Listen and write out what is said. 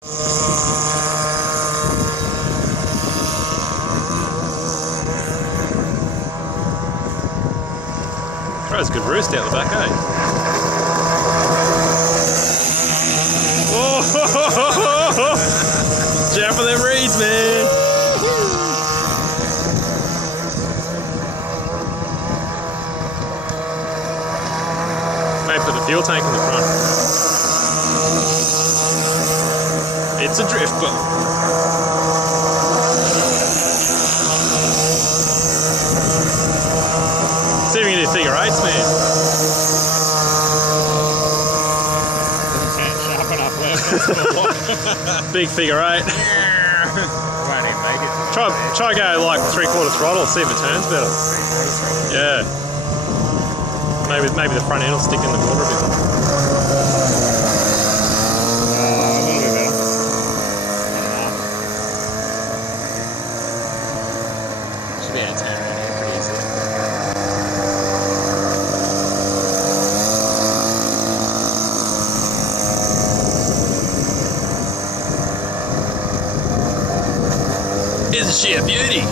Throws a good roost out the back, eh? Oh! Jump for them reeds, man! Maybe put the fuel tank in the front. It's a drift boat. See if we can do figure eights, man. Sharp enough left. Big figure eight. Won't even make it. Try go like 3/4 throttle, see if it turns better. Yeah. Maybe the front end will stick in the water a bit. A little bit better. Should be able to turn around here pretty easy. Isn't she a beauty?